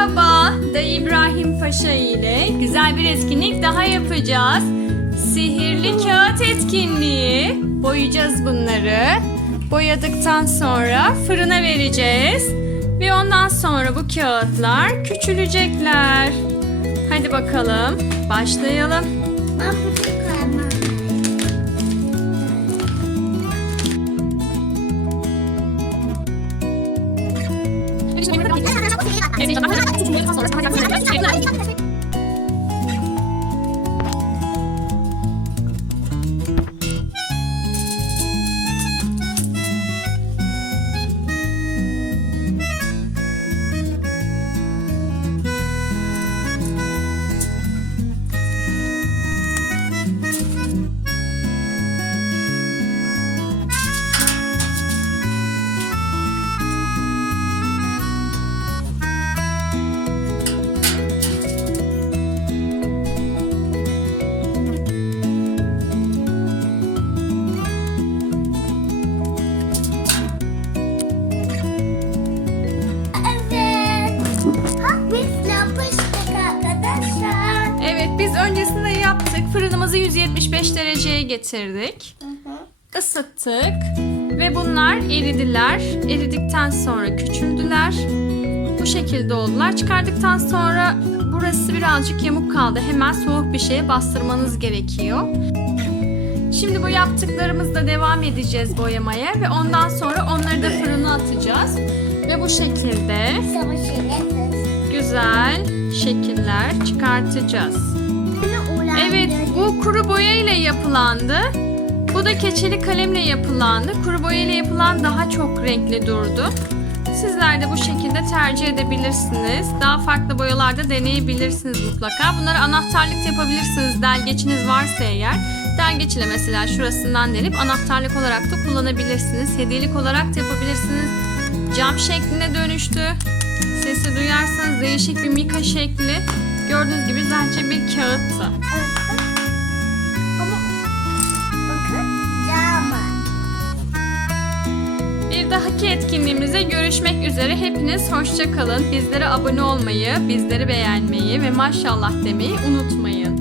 Merhaba, Dayı İbrahim Paşa ile güzel bir etkinlik daha yapacağız. Sihirli kağıt etkinliği. Boyayacağız bunları. Boyadıktan sonra fırına vereceğiz. Ve ondan sonra bu kağıtlar küçülecekler. Hadi bakalım, başlayalım. Ben Bây giờ, chúng ta sẽ cùng. Biz öncesinde yaptık. Fırınımızı 175 dereceye getirdik. ısıttık ve bunlar eridiler. Eridikten sonra küçüldüler. Bu şekilde oldular. Çıkardıktan sonra burası birazcık yamuk kaldı. Hemen soğuk bir şeye bastırmanız gerekiyor. Şimdi bu yaptıklarımızla devam edeceğiz boyamaya ve ondan sonra onları da fırına atacağız. Ve bu şekilde güzel şekiller çıkartacağız. Evet bu kuru boya ile yapılandı. Bu da keçeli kalemle yapılandı. Kuru boya ile yapılan daha çok renkli durdu. Sizler de bu şekilde tercih edebilirsiniz. Daha farklı boyalarda deneyebilirsiniz mutlaka. Bunları anahtarlık yapabilirsiniz. Delgeçiniz varsa eğer. Delgeç ile mesela şurasından delip anahtarlık olarak da kullanabilirsiniz. Hediyelik olarak da yapabilirsiniz. Cam şekline dönüştü. Sesi duyarsanız değişik bir mika şekli. Gördüğünüz gibi sadece bir kağıttı. Ama Bir dahaki etkinliğimize görüşmek üzere. Hepiniz hoşça kalın. Bizlere abone olmayı, bizleri beğenmeyi ve maşallah demeyi unutmayın.